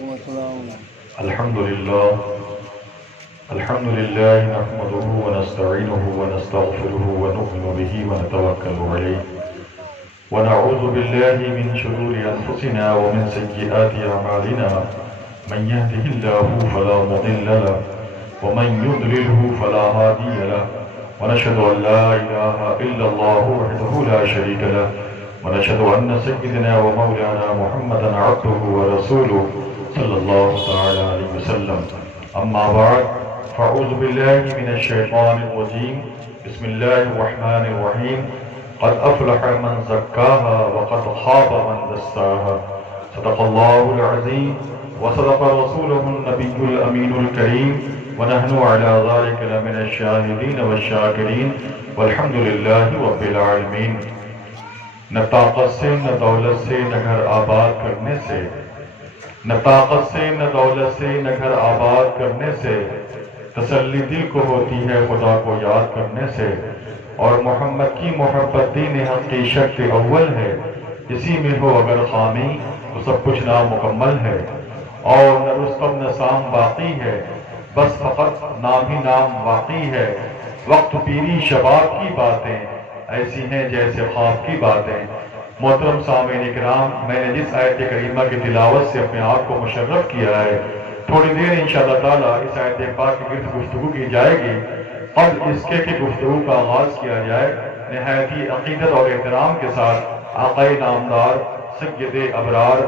الحمد لله نحمده ونستعينه ونستغفره ونؤمن به ونتوكل عليه ونعوذ بالله من شرور أنفسنا ومن سيئات أعمالنا من يهده الله فلا مضل له ومن يضلله فلا هادي له ونشهد أن لا إله إلا الله وحده لا شريك له ونشهد أن سيدنا ومولانا محمدا عبده ورسوله صلى الله تعالى عليه وسلم. أما بعد فأعوذ بالله من الشيطان الرجيم. بسم الله الرحمن الرحيم. قد أفلح من زكاها وقد خاب من دساها. صدق الله العظيم وصدق رسوله النبي الأمين الكريم ونحن على ذلك لمن الشاهدين والشاكرين والحمد لله رب العالمين. نہ طاقت سے نہ دولت سے نہ گھر آباد کرنے سے، نہ طاقت سے نہ دولت سے نہ گھر آباد کرنے سے، تسلی دل کو ہوتی ہے خدا کو یاد کرنے سے، اور محمد کی محبت دین حق کی شرط اول ہے، اسی میں ہو اگر خامی تو سب کچھ نامکمل ہے، اور نہ رستم نہ سام باقی ہے، بس فقط نام ہی نام باقی ہے، وقت پیری شباب کی باتیں ایسی ہیں جیسے خواب کی باتیں. محترم سامعین کرام، میں نے جس آیت کریمہ کی تلاوت سے اپنے آپ کو مشرف کیا ہے، تھوڑی دیر انشاءاللہ تعالیٰ اس آیت پاک کی گرد گفتگو کی جائے گی. قبل اس کے کہ گفتگو کا آغاز کیا جائے، نہایت ہی عقیدت اور احترام کے ساتھ آقا نامدار سید ابرار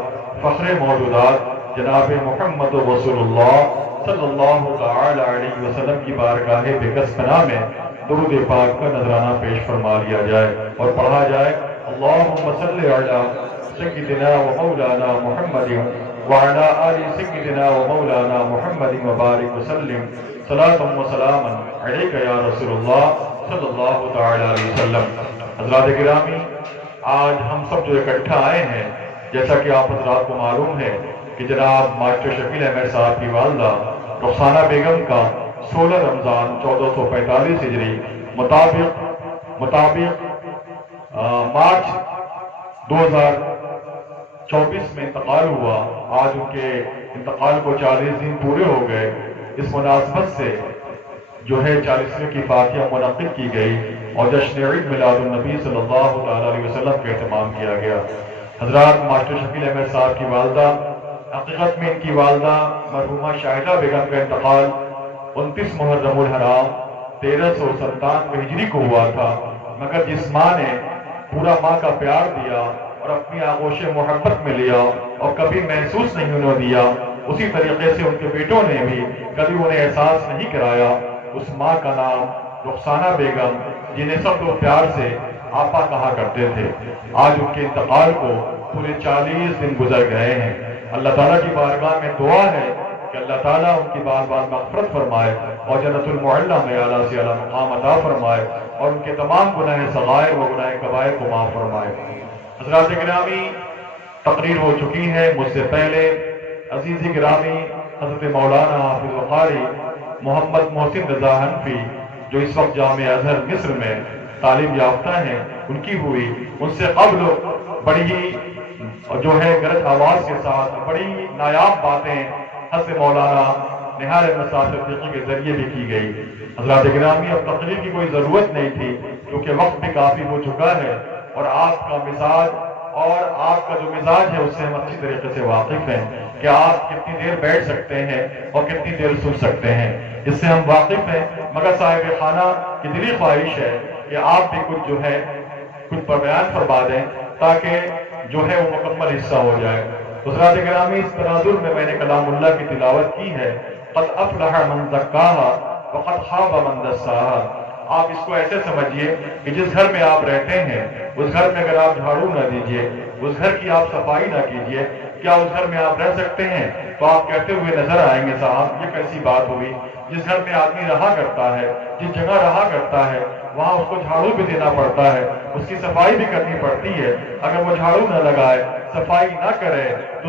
فخر موجودات جناب محمد رسول اللہ صلی اللہ تعالی علیہ وسلم کی بارگاہ بکس پناہ میں درود پاک کا نذرانہ پیش فرما لیا جائے اور پڑھا جائے. اللہم صلی علی سیدنا و مولانا محمد وعلی آل سیدنا و مولانا محمد مبارک وسلم صلاۃ و سلام علیک یا رسول اللہ صلی اللہ تعالی علیہ وسلم. حضرات گرامی، آج ہم سب جو اکٹھا آئے ہیں، جیسا کہ آپ حضرات کو معلوم ہے کہ جناب ماسٹر شکیل احمد صاحب کی والدہ رخسانہ بیگم کا 16 رمضان 1445 ہجری مطابق مارچ 2024 میں انتقال ہوا. آج ان کے انتقال کو 40 دن پورے ہو گئے. اس مناسبت سے جو ہے 40ویں کی فاتحہ منعقد کی گئی اور جشن عید میلاد النبی صلی اللہ تعالی علیہ وسلم کا اہتمام کیا گیا. حضرات، ماسٹر شکیل احمد صاحب کی والدہ، حقیقت میں ان کی والدہ مرحومہ شاہدہ بیگم کا انتقال 29 محرم الحرام 1397 ہجری کو ہوا تھا، مگر جس ماں نے پورا ماں کا پیار دیا اور اپنی آغوش محبت میں لیا اور کبھی محسوس نہیں انہوں دیا، اسی طریقے سے ان کے بیٹوں نے بھی کبھی انہیں احساس نہیں کرایا. اس ماں کا نام رخسانہ بیگم، جنہیں سب لوگ پیار سے آپا کہا کرتے تھے. آج ان کے انتقال کو پورے 40 دن گزر گئے ہیں. اللہ تعالیٰ کی بارگاہ میں دعا ہے کہ اللہ تعالیٰ ان کی بار بار مغفرت فرمائے اور جنت المعلیٰ میں اعلیٰ سے اعلیٰ مقام عطا فرمائے اور ان کے تمام گناہ صغائر و گناہ کبائر کو معاف فرمائے. حضرات گرامی، تقریر ہو چکی ہے. مجھ سے پہلے عزیزی گرامی حضرت مولانا حافظ وقاری محمد محسن رضا حنفی، جو اس وقت جامعہ ازہر مصر میں تعلیم یافتہ ہیں، ان کی ہوئی. ان سے قبل بڑی ہی جو ہے گرج آواز کے ساتھ بڑی نایاب باتیں حضرت مولانا نہار احمد صاحب صدیقی کے ذریعے بھی کی گئی. حضرات گرامی، اب تقریر کی کوئی ضرورت نہیں تھی کیونکہ وقت بھی کافی ہو چکا ہے اور آپ کا مزاج اور آپ کا جو مزاج ہے اس سے ہم اچھی طریقے سے واقف ہیں کہ آپ کتنی دیر بیٹھ سکتے ہیں اور کتنی دیر سن سکتے ہیں، اس سے ہم واقف ہیں. مگر صاحب خانہ کی دلی خواہش ہے کہ آپ بھی کچھ جو ہے کچھ پر بیان فرما دیں تاکہ جو ہے وہ مکمل حصہ ہو جائے. حضرات گرامی، اس تناظر میں نے کلام اللہ کی تلاوت کی ہے. قد افلح من زکاہا وقد خاب من دساہا. آپ اس کو ایسے سمجھیے کہ جس گھر میں آپ رہتے ہیں اس گھر میں اگر آپ جھاڑو نہ دیجئے، اس گھر کی آپ صفائی نہ کیجئے، کیا اس گھر میں آپ رہ سکتے ہیں؟ تو آپ کہتے ہوئے نظر آئیں گے صاحب یہ کیسی بات ہوئی. جس گھر میں آدمی رہا کرتا ہے، جس جگہ رہا کرتا ہے، وہاں اس کو جھاڑو بھی دینا پڑتا ہے، اس کی صفائی بھی کرنی پڑتی ہے. اگر وہ جھاڑو نہ لگائے، صفائی نہ کرے تو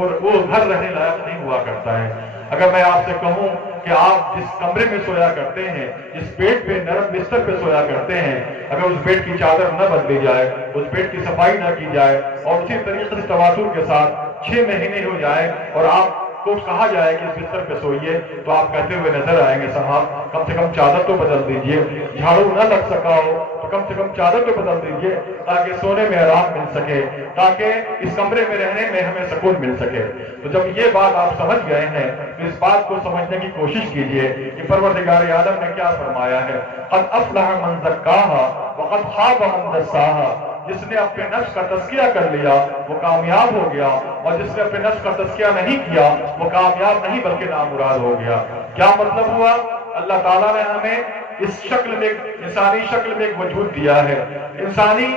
وہ گھر رہنے لائق نہیں ہوا کرتا ہے. اگر میں آپ سے کہوں کہ آپ جس کمرے میں سویا کرتے ہیں، جس بیڈ پہ نرم بستر پہ سویا کرتے ہیں، اگر اس بیڈ کی چادر نہ بدلی جائے، اس بیڈ کی صفائی نہ کی جائے اور اسی طریقے سے تواتر کے ساتھ 6 مہینے ہو جائے اور آپ کو کہا جائے کہ اس بستر پہ سوئیے تو آپ کہتے ہوئے نظر آئیں گے صاحب کم سے کم چادر تو بدل دیجئے، جھاڑو نہ لگ سکا ہو تو کم سے کم چادر تو بدل دیجئے تاکہ سونے میں آرام مل سکے، تاکہ اس کمرے میں رہنے میں ہمیں سکون مل سکے۔ تو جب یہ بات آپ سمجھ گئے ہیں تو اس بات کو سمجھنے کی کوشش کیجئے کہ پروردگار عالم نے کیا فرمایا ہے، قد افلح من زکاہا وقد خاب من دساہا، جس نے اپنے نفس کا تزکیہ کر لیا وہ کامیاب ہو گیا، اور جس نے اپنے نفس کا تزکیہ نہیں کیا وہ کامیاب نہیں بلکہ نامراد ہو گیا۔ کیا مطلب ہوا؟ اللہ تعالیٰ نے ہمیں اس شکل میں، انسانی شکل میں ایک وجود دیا ہے، انسانی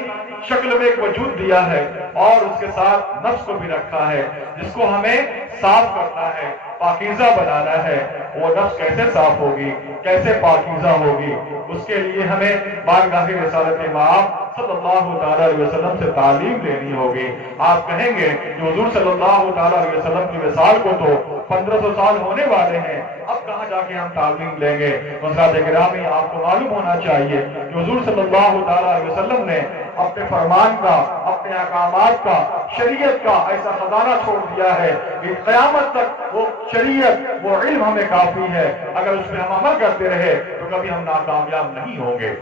شکل میں ایک وجود دیا ہے، اور اس کے ساتھ نفس کو بھی رکھا ہے جس کو ہمیں صاف کرنا ہے، پاکیزہ بنانا ہے۔ وہ نفس کیسے صاف ہوگی، کیسے پاکیزہ ہوگی؟ اس کے لیے ہمیں بارگاہ رسالت مآب صلی اللہ تعالیٰ علیہ وسلم سے تعلیم لینی ہوگی۔ آپ کہیں گے کہ حضور صلی اللہ تعالیٰ علیہ وسلم کی وصال کو تو 1500 سال ہونے والے ہیں، اب کہاں جا کے ہم تعلیم لیں گے؟ حضرات گرامی، آپ کو معلوم ہونا چاہیے کہ حضور صلی اللہ تعالیٰ علیہ وسلم نے اپنے فرمان کا، اپنے احکامات کا، شریعت کا ایسا خزانہ چھوڑ دیا ہے کہ قیامت تک وہ شریعت، وہ علم ہمیں کافی ہے۔ اگر اس پہ ہم عمل کرتے رہے تو کبھی ہم ناکامیاب نہیں ہوں گے۔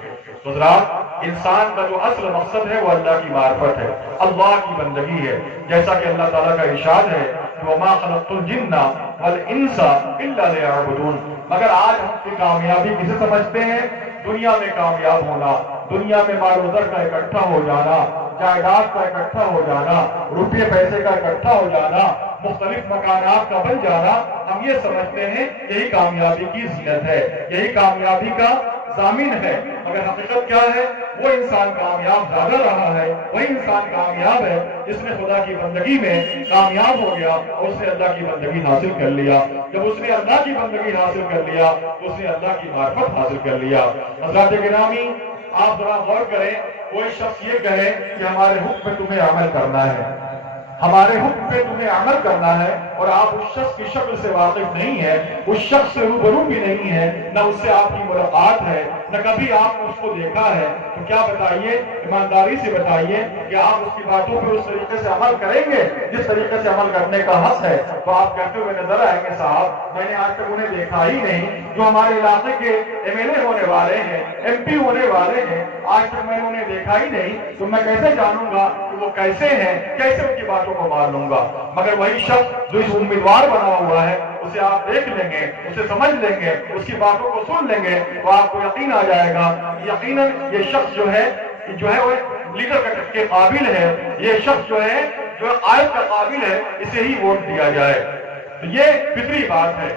حضرات، انسان کا جو اصل مقصد ہے وہ اللہ کی معرفت ہے، اللہ کی بندگی ہے، جیسا کہ اللہ تعالیٰ کا ارشاد ہے وَمَا خَلَقْتُ الْجِنَّ وَالْإِنسَ إِلَّا لِيَعْبُدُونَ۔ مگر آج ہم کی کامیابی کسے سمجھتے ہیں؟ دنیا میں کامیاب ہونا، دنیا میں مال و زر کا اکٹھا ہو جانا، جائیداد کا اکٹھا ہو جانا، روپے پیسے کا اکٹھا ہو جانا، مختلف مکانات کا بن جانا، ہم یہ سمجھتے ہیں یہی کامیابی کی زینت ہے، یہی کامیابی کا ضامن ہے۔ مگر حقیقت کیا ہے؟ وہ انسان کامیاب زیادہ رہا ہے، وہی انسان کامیاب ہے جس نے خدا کی بندگی میں کامیاب ہو گیا اور اس نے اللہ کی بندگی حاصل کر لیا۔ جب اس نے اللہ کی بندگی حاصل کر لیا تو اس نے اللہ کی معرفت حاصل کر لیا۔ حضرات گرامی، آپ ذرا غور کریں، کوئی شخص یہ کہے کہ ہمارے حکم پہ تمہیں عمل کرنا ہے، ہمارے حکم پہ تمہیں عمل کرنا ہے، اور آپ اس شخص کی شکل سے واقف نہیں ہے، اس شخص سے روبرو بھی نہیں ہے، نہ اس سے آپ کی ملاقات ہے، نہ کبھی آپ نے اس کو دیکھا ہے، تو کیا بتائیے، ایمانداری سے بتائیے کہ آپ اس کی باتوں پہ اس طریقے سے عمل کریں گے جس طریقے سے عمل کرنے کا حق ہے؟ تو آپ کہتے ہوئے نظر آئیں گے صاحب میں نے آج تک انہیں دیکھا ہی نہیں، جو ہمارے علاقے کے MLA ہونے والے ہیں، MP ہونے والے ہیں، آج تک میں نے انہیں دیکھا ہی نہیں، تو میں کیسے جانوں گا کہ وہ کیسے ہیں، کیسے ان کی باتوں کو مان لوں گا؟ مگر وہی شخص جو اس امیدوار بنا ہوا ہے، اسے آپ دیکھ لیں گے، اسے سمجھ لیں گے، اس کی باتوں کو سن لیں گے تو آپ کو یقین آ جائے گا، یقیناً یہ شخص جو ہے وہ لیڈر کے قابل ہے، یہ شخص جو ہے قائد کا قابل ہے، اسے ہی ووٹ دیا جائے۔ تو یہ فطری بات ہے۔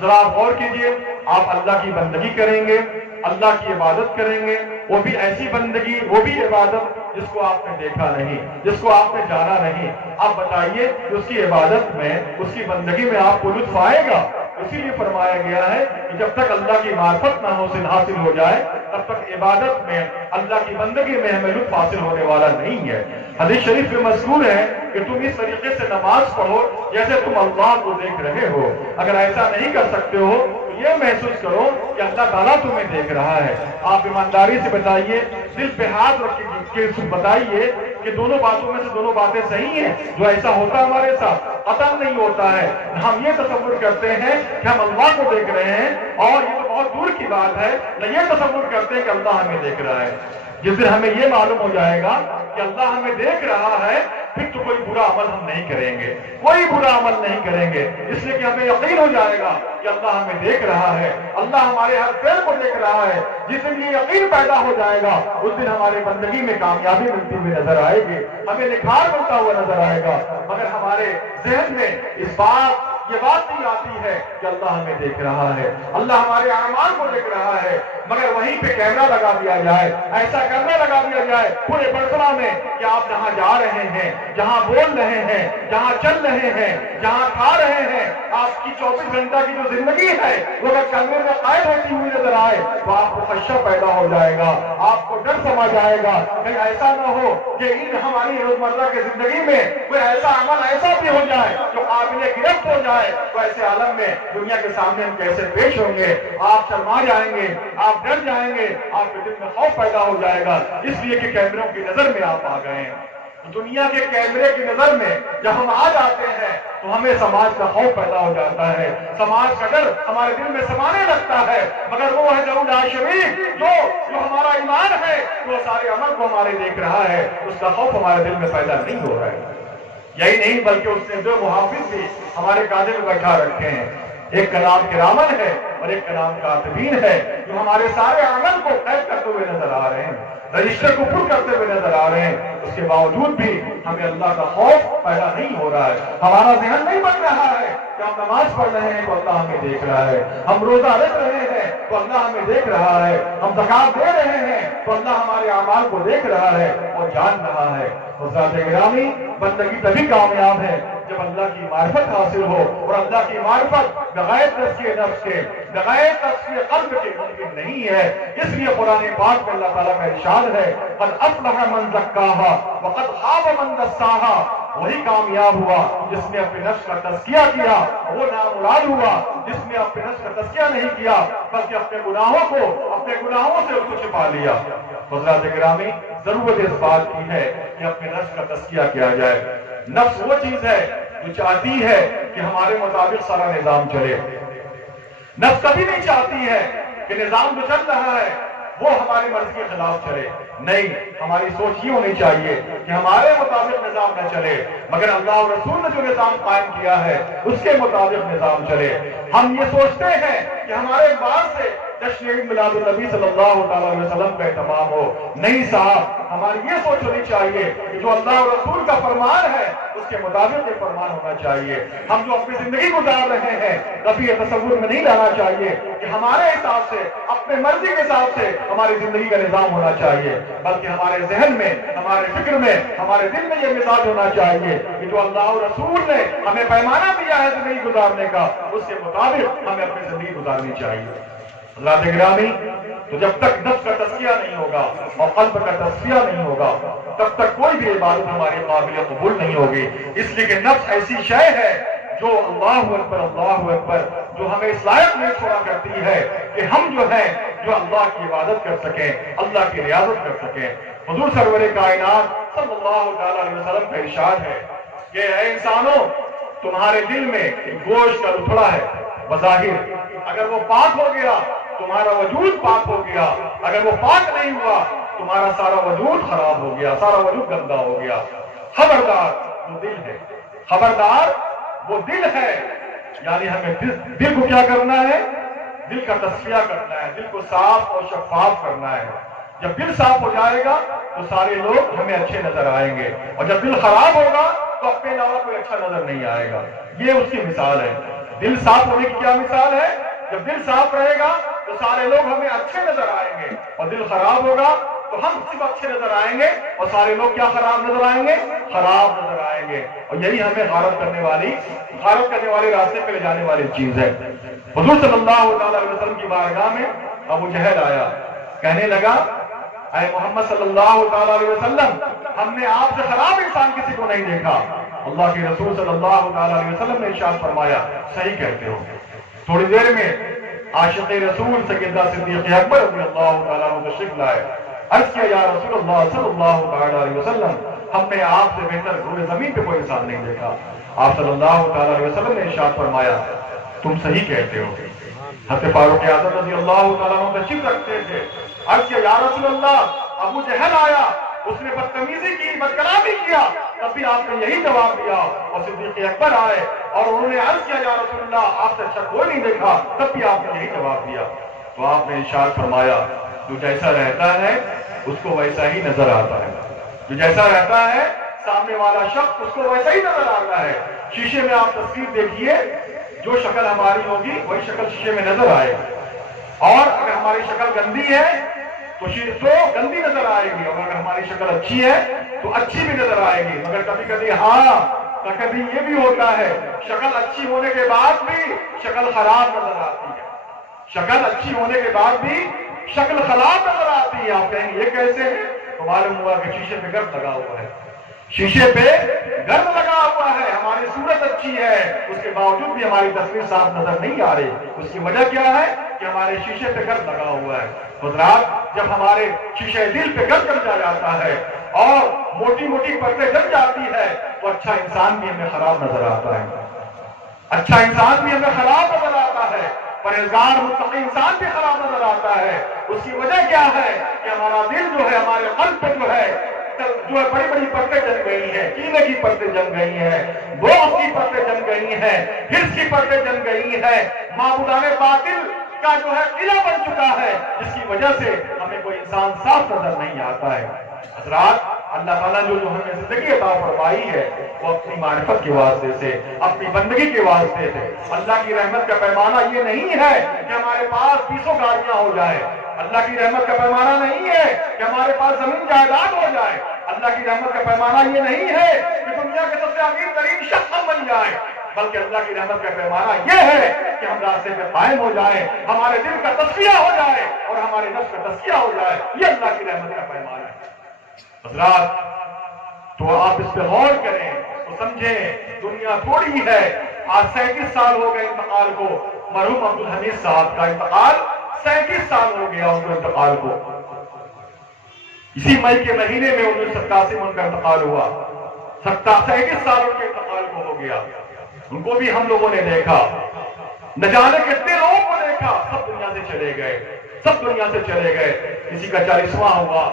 ذرا آپ غور کیجئے، آپ اللہ کی بندگی کریں گے، اللہ کی عبادت کریں گے، وہ بھی ایسی بندگی، وہ بھی عبادت جس کو آپ نے دیکھا نہیں، جس کو آپ نے جانا نہیں۔ آپ بتائیے کہ اس کی عبادت میں، اس کی بندگی میں آپ کو لطف آئے گا؟ اسی لیے فرمایا گیا ہے کہ جب تک اللہ کی معرفت نہ حاصل ہو جائے تب تک عبادت میں، اللہ کی بندگی میں ہمیں لطف حاصل ہونے والا نہیں ہے۔ حدیث شریف میں مذکور ہے کہ تم اس طریقے سے نماز پڑھو جیسے تم اللہ کو دیکھ رہے ہو۔ اگر ایسا نہیں کر سکتے ہو تو یہ محسوس کرو کہ اللہ تعالیٰ تمہیں دیکھ رہا ہے۔ آپ ایمانداری سے بتائیے، دل پہ ہاتھ رکھ کے بتائیے کہ دونوں باتوں میں سے دونوں باتیں صحیح ہیں؟ جو ایسا ہوتا ہے ہمارے ساتھ قطعاً نہیں ہوتا ہے۔ ہم یہ تصور کرتے ہیں کہ ہم اللہ کو دیکھ رہے ہیں، اور یہ تو بہت دور کی بات ہے، نہ یہ تصور کرتے ہیں کہ اللہ ہمیں دیکھ رہا ہے۔ جس دن ہمیں یہ معلوم ہو جائے گا کہ اللہ ہمیں دیکھ رہا ہے، پھر تو کوئی برا عمل ہم نہیں کریں گے، کوئی برا عمل نہیں کریں گے، اس لیے کہ ہمیں یقین ہو جائے گا کہ اللہ ہمیں دیکھ رہا ہے، اللہ ہمارے ہر فعل کو دیکھ رہا ہے۔ جس دن یہ یقین پیدا ہو جائے گا اس دن ہماری بندگی میں کامیابی ملتی ہوئی نظر آئے گی، ہمیں نکھار ملتا ہوا نظر آئے گا۔ مگر ہمارے ذہن میں یہ بات نہیں آتی ہے کہ اللہ ہمیں دیکھ رہا ہے، اللہ ہمارے اعمال کو دیکھ رہا ہے، مگر وہیں پہ کیمرہ لگا دیا جائے، ایسا کیمرہ لگا دیا جائے پورے برسنا میں کہ آپ جہاں جا رہے ہیں، جہاں بول رہے ہیں، جہاں چل رہے ہیں، جہاں کھا رہے ہیں، آپ کی 24 گھنٹہ کی جو زندگی ہے وہ اگر کیمرے میں قائد ہوتی ہوئی نظر آئے تو آپ کو خدشہ پیدا ہو جائے گا، آپ کو ڈر سما جائے گا کہیں ایسا نہ ہو کہ ان ہماری روزمرہ کی زندگی میں کوئی ایسا عمل ایسا بھی ہو جائے جو قابل گرفت ہو جائے، تو ایسے عالم میں دنیا کے سامنے ہم کیسے پیش ہوں گے؟ آپ شرما جائیں گے، آپ ڈر جائیں گے، آپ کے دل میں خوف پیدا ہو جائے گا، اس لیے کہ کیمروں کی نظر میں آپ آ گئے ہیں۔ دنیا کے کیمرے کی نظر میں جب ہم آ جاتے ہیں تو ہمیں سماج کا خوف پیدا ہو جاتا ہے، سماج کا ڈر ہمارے دل میں سمانے لگتا ہے، مگر وہ ہے ضرور شریف جو ہمارا ایمان ہے، وہ سارے عمل کو ہمارے دیکھ رہا ہے، اس کا خوف ہمارے دل میں پیدا نہیں ہو رہا ہے۔ یہی نہیں بلکہ اس نے دو محافظ بھی ہمارے کاندھے میں بیٹھا رکھے ہیں، ایک کا نام کرامن ہے اور ایک کا نام کاتبین ہے، جو ہمارے سارے عمل کو قید کرتے ہوئے نظر آ رہے ہیں، رجسٹر کو پر کرتے ہوئے نظر آ رہے ہیں۔ اس کے باوجود بھی ہمیں اللہ کا خوف پیدا نہیں ہو رہا ہے، ہمارا ذہن نہیں بن رہا ہے کہ ہم نماز پڑھ رہے ہیں تو اللہ ہمیں دیکھ رہا ہے، ہم روزہ رکھ رہے ہیں تو اللہ ہمیں دیکھ رہا ہے، ہم زکات دے رہے ہیں تو اللہ ہمارے اعمال کو دیکھ رہا ہے اور جان رہا ہے۔ حضرات گرامی، بندگی تبھی کامیاب ہے جب اللہ کی معرفت حاصل ہو، اور اللہ کی معرفت بغیر تزکیہ نفس کے، بغیر تزکیہ قلب کے ممکن نہیں ہے۔ اس لیے قرآن پاک میں اللہ تعالیٰ کا ارشاد ہے، قد افلح من زکاہا وقد خاب من دساہا، وہی کامیاب ہوا جس نے اپنے نفس کا تزکیہ کیا، وہ نامراد ہوا جس نے اپنے نفس کا تزکیہ نہیں کیا بلکہ اپنے گناہوں سے اس کو چھپا لیا۔ حضرات گرامی، ضرورت اس بات کی ہے کہ اپنے نفس کا تزکیہ کیا جائے۔ نفس وہ چیز ہے جو چاہتی ہے کہ ہمارے مطابق سارا نظام چلے۔ نفس کبھی نہیں چاہتی ہے کہ نظام جو چل رہا ہے وہ ہماری مرضی کے خلاف چلے، نہیں، ہماری سوچ یہ ہونی چاہیے کہ ہمارے مطابق نظام نہ چلے مگر اللہ اور رسول نے جو نظام قائم کیا ہے اس کے مطابق نظام چلے۔ ہم یہ سوچتے ہیں کہ ہمارے بعد سے جشن عید میلاد النبی صلی اللہ علیہ وسلم کا اہتمام ہو، نہیں صاحب، ہماری یہ سوچ ہونی چاہیے کہ جو اللہ اور رسول کا فرمان ہے اس کے مطابق یہ فرمان ہونا چاہیے۔ ہم جو اپنی زندگی گزار رہے ہیں کبھی یہ تصور میں نہیں لانا چاہیے کہ ہمارے حساب سے، اپنے مرضی کے حساب سے ہماری زندگی کا نظام ہونا چاہیے، بلکہ ہمارے ذہن میں، ہمارے فکر میں، ہمارے دل میں یہ مزاج ہونا چاہیے کہ جو اللہ اور رسول نے ہمیں پیمانہ دیا ہے زندگی گزارنے کا اس کے مطابق ہمیں اپنی زندگی گزارنی چاہیے۔ حضرات گرامی، تو جب تک نفس کا تزکیہ نہیں ہوگا اور قلب کا تزکیہ نہیں ہوگا تب تک کوئی بھی عبادت ہمارے قابل قبول نہیں ہوگی، اس لیے کہ نفس ایسی شے ہے جو اللہ اکبر جو ہمیں اس لائق نہیں چھوڑا کرتی ہے کہ ہم جو ہیں جو اللہ کی عبادت کر سکیں، اللہ کی ریاضت کر سکیں۔ حضور سرور کائنات صلی اللہ علیہ وسلم کا ارشاد ہے کہ اے انسانوں، تمہارے دل میں ایک گوشت کا لتھڑا ہے، بظاہر اگر وہ پاک ہو گیا تمہارا وجود پاک ہو گیا، اگر وہ پاک نہیں ہوا تمہارا سارا وجود خراب ہو گیا، سارا وجود گندا ہو گیا۔ خبردار وہ دل ہے، خبردار وہ دل ہے، یعنی ہمیں دل کو کیا کرنا ہے؟ دل کا تصفیہ کرنا ہے، دل کو صاف اور شفاف کرنا ہے۔ جب دل صاف ہو جائے گا تو سارے لوگ ہمیں اچھے نظر آئیں گے، اور جب دل خراب ہوگا تو اپنے علاوہ کوئی اچھا نظر نہیں آئے گا۔ یہ اس کی مثال ہے۔ دل صاف ہونے کی کیا مثال ہے؟ جب دل صاف رہے گا تو سارے لوگ ہمیں اچھے نظر آئیں گے، اور دل خراب ہوگا تو ہم صرف اچھے نظر آئیں گے اور سارے لوگ کیا خراب نظر آئیں گے؟ خراب نظر آئیں گے۔ اور یہی ہمیں غارت کرنے والے راستے پہ لے جانے والی چیز ہے۔ حضور صلی اللہ علیہ وسلم کی بارگاہ میں ابو جہل آیا، کہنے لگا اے محمد صلی اللہ علیہ وسلم، ہم نے آپ سے خراب انسان کسی کو نہیں دیکھا۔ اللہ کے رسول صلی اللہ علیہ وسلم نے ارشاد فرمایا، صحیح کہتے ہو۔ تھوڑی دیر میں عاشق رسول سیدنا صدیق اکبر رضی اللہ تعالیٰ عنہ تشریف لائے، عرض کیا یا رسول اللہ صلی اللہ علیہ وسلم، ہم نے آپ سے بہتر روئے زمین پہ کوئی انسان نہیں دیکھا۔ آپ صلی اللہ علیہ وسلم نے ارشاد فرمایا، تم صحیح کہتے ہو۔ حضرت فاروق اعظم رضی اللہ تعالیٰ عنہ تشریف رکھتے تھے، عرض کیا یا رسول اللہ، ابو جہل آیا، اس نے بدتمیزی کی، بدکلامی کیا، تب بھی آپ نے یہی جواب دیا۔ اور صدیق اکبر آئے اور انہوں نے عرض کیا یا رسول اللہ، آپ سے اچھا کوئی نہیں دیکھا، تب بھی آپ نے یہی جواب دیا۔ تو آپ نے ارشاد فرمایا، جو جیسا رہتا ہے اس کو ویسا ہی نظر آتا ہے، جو جیسا رہتا ہے سامنے والا شخص اس کو ویسا ہی نظر آتا ہے۔ شیشے میں آپ تصویر دیکھیے، جو شکل ہماری ہوگی وہی شکل شیشے میں نظر آئے گی، اور اگر ہماری شکل گندی ہے تو گندی نظر آئے گی، اور اگر ہماری شکل اچھی ہے تو اچھی بھی نظر آئے گی۔ مگر کبھی یہ بھی ہوتا ہے، شکل اچھی ہونے کے بعد بھی شکل خراب نظر آتی ہے، شکل اچھی ہونے کے بعد بھی شکل خراب نظر آتی ہے۔ آپ کہیں گے یہ کیسے ہے؟ تو معلوم ہوا کہ شیشے پہ گرد لگا ہوا ہے، شیشے پہ گرد لگا ہوا ہے، ہماری صورت اچھی ہے اس کے باوجود بھی ہماری تصویر صاف نظر نہیں آ رہی۔ اس کی وجہ کیا ہے کہ ہمارے شیشے پہ گرد لگا ہوا ہے۔ حضرات، جب ہمارے شیشے دل پہ گرد لگ جاتا ہے اور موٹی موٹی پرتیں جم جاتی ہے تو اچھا انسان بھی ہمیں خراب نظر آتا ہے، اچھا انسان بھی ہمیں خراب نظر آتا ہے، پرہیزگار متقی انسان بھی خراب نظر آتا ہے۔ اس کی وجہ کیا ہے کہ ہمارا دل جو ہے، ہمارے قلب پہ جو ہے بڑی بڑی پرتیں جم گئی ہیں، کینے کی پرتیں جم گئی ہیں، بغض کی پرتیں جم گئی ہیں، حرص کی پرتیں جم گئی ہیں، معبودان باطل کا جو ہے قلعہ بن چکا ہے، جس کی وجہ سے ہمیں کوئی انسان صاف نظر نہیں آتا ہے۔ حضرات، اللہ تعالیٰ جو ہمیں زندگی عطا فرمائی ہے وہ اپنی معرفت کے واسطے سے، اپنی بندگی کے واسطے سے۔ اللہ کی رحمت کا پیمانہ یہ نہیں ہے کہ ہمارے پاس 20 گاڑیاں ہو جائیں، اللہ کی رحمت کا پیمانہ نہیں ہے کہ ہمارے پاس زمین جائیداد ہو جائے، اللہ کی رحمت کا پیمانہ یہ نہیں ہے کہ دنیا کے سب سے امیر ترین شخص ہم بن جائیں، بلکہ اللہ کی رحمت کا پیمانہ یہ ہے کہ ہم راستے پہ قائم ہو جائیں، ہمارے دل کا تزکیہ ہو جائے اور ہمارے نفس کا تزکیہ ہو جائے۔ یہ اللہ کی رحمت کا پیمانہ ہے۔ حضرات، تو آپ اس پہ غور کریں تو سمجھیں دنیا تھوڑی ہے۔ آج 37 سال ہو گئے انتقال کو، مرحوم عبدالحمید صاحب کا انتقال 37 سال ہو گیا ان کو انتقال کو۔ اسی مئی کے مہینے میں 1987 میں ان کا انتقال ہوا، 37 سال ان کے انتقال کو ہو گیا۔ ان کو بھی ہم لوگوں نے دیکھا، نہ جانے کتنے لوگوں کو دیکھا، سب دنیا سے چلے گئے، سب دنیا سے چلے گئے۔ کسی کا 40واں ہوا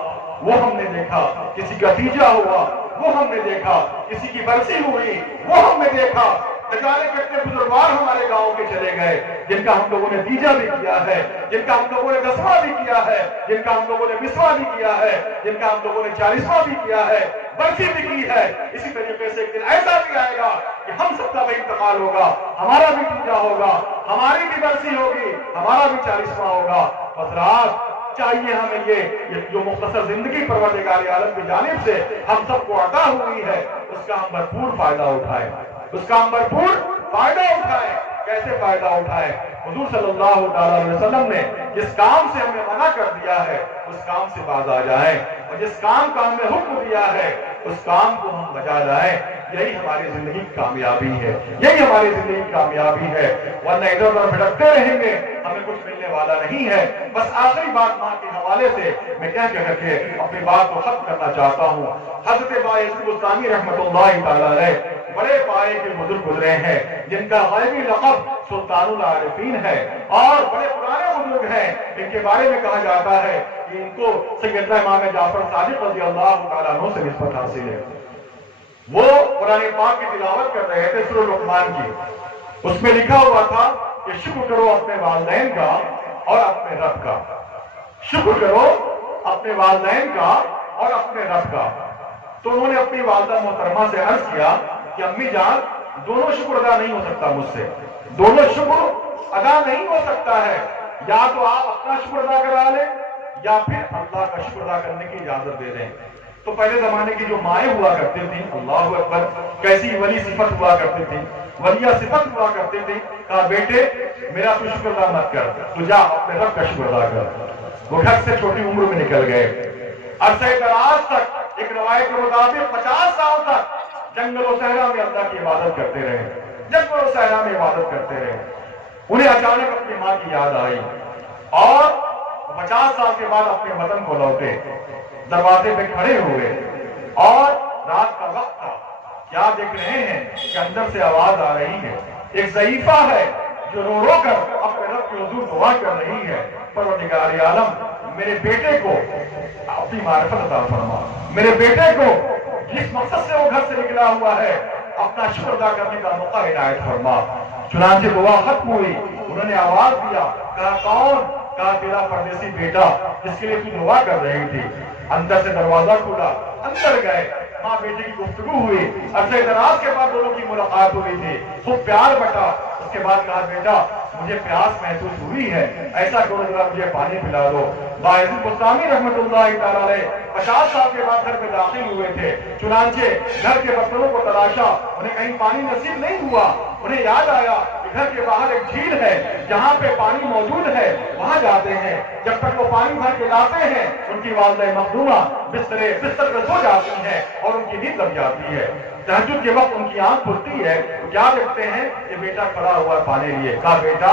وہ ہم نے دیکھا، کسی کا تیجا ہوا وہ ہم نے دیکھا، کسی کی برسی ہوئی وہ ہم نے دیکھا۔ نہ جانے کتنے بزرگوار ہمارے گاؤں کے چلے گئے، جن کا ہم لوگوں نے تیجا بھی کیا ہے، جن کا ہم لوگوں نے 10واں بھی کیا ہے، جن کا ہم لوگوں نے 20واں بھی کیا ہے، جن کا ہم لوگوں نے 40واں بھی کیا ہے، برسی بھی کی ہے۔ اسی طریقے سے ایک دن ایسا بھی آئے گا کہ ہم سب کا بھی انتقال ہوگا، ہمارا بھی تیجا ہوگا، ہماری بھی برسی ہوگی، ہمارا بھی 40واں ہوگا۔ حضرات، چاہیے ہمیں یہ جو مختصر زندگی پروردگار عالم کی جانب سے ہم سب کو عطا ہوئی ہے، اس کا ہم بھرپور فائدہ اٹھائیں، اس کا ہم بھرپور فائدہ اٹھائیں۔ کیسے فائدہ اٹھائیں؟ حضور صلی اللہ تعالیٰ علیہ وسلم نے جس کام سے ہمیں منع کر دیا ہے اس کام سے باز آ جائیں، اور جس کام کا ہمیں حکم دیا ہے اس کام کو ہم بجا لائیں۔ یہی ہماری زندگی کی کامیابی ہے، یہی ہماری زندگی کی کامیابی ہے، ورنہ ادھر ادھر بھٹکتے رہیں گے ہمیں کچھ ملنے والا نہیں ہے۔ بس آخری بات ماں کے حوالے سے میں کہہ کے اپنی بات کو ختم کرنا چاہتا ہوں۔ حضرت بایزید بستامی رحمۃ اللہ تعالیٰ علیہ بڑے پائے کے بزرگ گزرے ہیں، جن کا غیبی لقب سلطان العارفین ہے، اور بڑے پرانے بزرگ ہیں۔ ان کے بارے میں کہا جاتا ہے کہ ان کو سیدنا امام جعفر صادق رضی اللہ تعالیٰ عنہ سے نسبت حاصل ہے۔ وہ قرآن پاک کی تلاوت کر رہے تھے سورہ لقمان کی، اس میں لکھا ہوا تھا کہ شکر کرو اپنے والدین کا اور اپنے رب کا، شکر کرو اپنے والدین کا اور اپنے رب کا۔ تو انہوں نے اپنی والدہ محترمہ سے عرض کیا کہ امی جان، دونوں شکر ادا نہیں ہو سکتا مجھ سے، دونوں شکر ادا نہیں ہو سکتا ہے، یا تو آپ اپنا شکر ادا کرا لیں یا پھر اللہ کا شکر ادا کرنے کی اجازت دے دیں۔ تو پہلے زمانے کی جو مائیں ہوا کرتی تھیں، اللہ اکبر، کیسی ولی صفت ہوا کرتی تھی، ولیہ صفت ہوا کرتی تھی، کہا بیٹے میرا تو شکر ادا مت کر، تو جا اپنے رب کا شکر ادا کر۔ وہ گھر سے چھوٹی عمر میں نکل گئے، عرصہ دراز تک، ایک روایت کے مطابق 50 سال تک جنگل و صحرا میں اللہ کی عبادت کرتے رہے، جنگل و صحرا میں عبادت کرتے رہے۔ انہیں اچانک اپنی ماں کی یاد آئی اور 50 سال کے بعد اپنے وطن کو لوٹے، دروازے پہ کھڑے ہوئے اور رات کا وقت تھا، کیا دیکھ رہے ہیں کہ اندر سے آواز آ رہی ہے، ایک ضعیفہ ہے جو رو رو کر اپنے رب کے حضور دعا کر رہی ہے، پروردگار عالم میرے بیٹے کو اپنی معرفت عطا فرما، میرے بیٹے کو جس مقصد سے وہ گھر سے نکلا ہوا ہے اپنا شکر ادا کرنے کا موقع عنایت فرما۔ چنانچہ دعا ختم ہوئی، انہوں نے آواز دیا، کہا کون؟ کہا تیرا پردیسی بیٹا جس کے لیے تو دعا کر رہی تھی۔ اندر سے دروازہ کھلا، اندر گئے، ماں بیٹے کی گفتگو ہوئی، عرصہ دراز کے بعد دونوں کی ملاقات ہوئی تھی، خوب پیار بٹا۔ اس کے بعد کہا بیٹا مجھے پیاس محسوس ہوئی ہے، ایسا کرو ذرا مجھے پانی پلا دو۔ بایزید بستامی رحمۃ اللہ تعالیٰ علیہ 50 سال کے بعد گھر میں داخل ہوئے تھے، چنانچہ گھر کے برتنوں کو تلاشا، انہیں کہیں پانی نصیب نہیں ہوا۔ انہیں یاد آیا کہ گھر کے باہر ایک جھیل ہے جہاں پہ پانی موجود ہے، وہاں جاتے ہیں۔ جب تک وہ پانی بھر کے لاتے ہیں ان کی والدہ مخدومہ بستر پہ سو جاتی ہیں اور ان کی نیند لگ جاتی ہے۔ تہجد کے وقت ان کی آنکھ کھلتی ہے تو کیا دیکھتے ہیں کہ بیٹا کھڑا ہوا پانی لیے۔ کہا بیٹا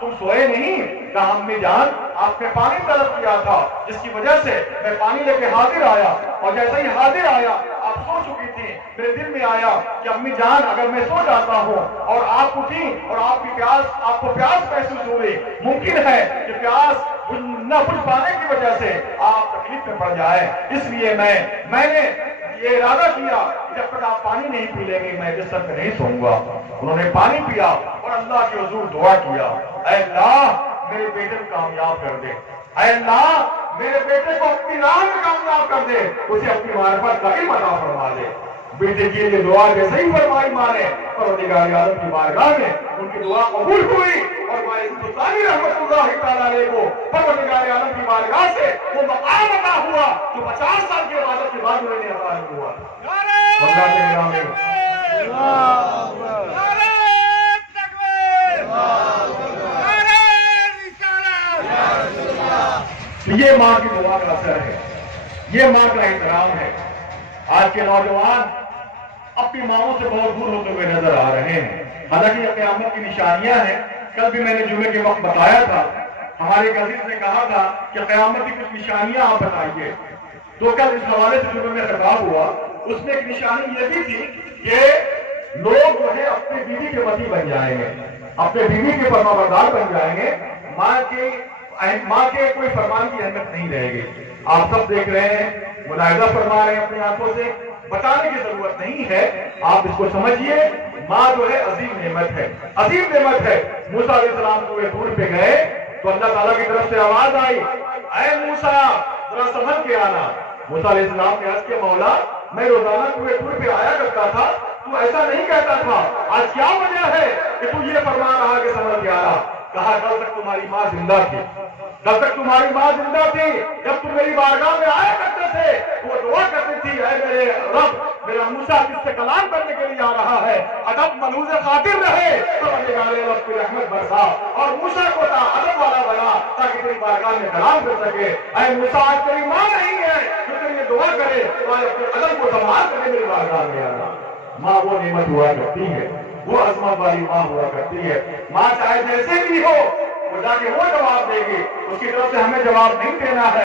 تم سوئے نہیں؟ کہا امی جان آپ نے پانی طلب کیا تھا جس کی وجہ سے میں پانی لے کے حاضر آیا، اور جیسے ہی حاضر آیا آپ سو چکی تھی، میرے دل میں آیا کہ امی جان اگر میں سو جاتا ہوں اور آپ اٹھی اور آپ کو پیاس محسوس ہوئی، ممکن ہے کہ پیاس نہ بجھ پانے کی وجہ سے آپ تکلیف میں پڑ جائے، اس لیے میں نے یہ ارادہ کیا جب تک آپ پانی نہیں پی لیں گے میں بستر پہ نہیں سوؤں گا۔ انہوں نے پانی پیا اور اللہ کے حضور دعا کیا، اے اللہ میرے بیٹے کو کامیاب کر دے، اے اللہ میرے بیٹے کو اپنی راہ میں کامیاب کر دے، اسے اپنی معرفت کا علم عطا فرما دے۔ بیٹے کے لیے دعا جیسے ہی فرمائی ماں نے، پروردگار عالم کی بارگاہ میں ان کی دعا قبول ہوئی، اور ماں ہندوستانی رحمت اللہ تعالیٰ علیہ کو پروردگار عالم کی بارگاہ سے وہ مقام عطا ہوا جو 50 سال کی عبادت کے بعد انہیں عطا نہیں ہوا۔ اللہ کے نام میں یہ ماں کی دعا کا اثر ہے، یہ ماں کا احترام ہے۔ آج کے نوجوان اپنی ماؤں سے بہت دور ہوتے ہوئے نظر آ رہے ہیں، حالانکہ یہ قیامت کی نشانیاں ہیں۔ کل بھی میں نے جمعے کے وقت بتایا تھا، ہمارے ایک عزیز نے کہا تھا کہ قیامت کی کچھ نشانیاں آپ بتائیے، تو کل اس حوالے سے جمعے میں خطاب ہوا، اس میں ایک نشانی یہ بھی تھی کہ لوگ جو ہے اپنی بیوی کے ولی بن جائیں گے، اپنے بیوی کے فرمانبردار بن جائیں گے، ماں کے کوئی فرمان کی اہمیت نہیں رہے گی۔ آپ سب دیکھ رہے ہیں، ملاحظہ فرما رہے ہیں اپنی آنکھوں سے، بتانے کی ضرورت نہیں ہے، آپ اس کو سمجھیے۔ ماں جو ہے عظیم نعمت ہے، عظیم نعمت ہے۔ موسیٰ علیہ السلام کوہ طور پہ گئے تو اللہ تعالیٰ کی طرف سے آواز آئی، اے موسیٰ ذرا سمجھ کے آنا۔ موسیٰ علیہ السلام نے عرض کیا، مولا میں روزانہ کوہ طور پہ آیا کرتا تھا، تو ایسا نہیں کہتا تھا، آج کیا وجہ ہے کہ تو یہ فرما رہا کہ سمجھ کے آنا؟ کہا کل تک تمہاری ماں زندہ تھی، جب تک تمہاری ماں زندہ تھی، جب تم میری بارگاہ میں آیا کرتے تھے وہ دعا کرتی تھی، اے میرے رب میرا موسیٰ کس سے کلام کرنے کے لیے آ رہا ہے، ادب ملحوظ خاطر رہے پروردگار رب کی رحمت برسا اور موسیٰ کو ادب والا بنا تاکہ تیری بارگاہ میں کلام کر سکے۔ اے موسیٰ آج تیری ماں نہیں ہے جو تیرے لیے دعا کرے تو آج اپنے ادب کو سنبھال کر میری بارگاہ میں آنا۔ ماں وہ نعمت ہوا کرتی ہے، وہ عظمت والی ماں ہوا کرتی ہے۔ ماں چاہے جیسے بھی ہو وہ جا کے وہ جواب دے گی، اس کی طرف سے ہمیں جواب نہیں دینا ہے۔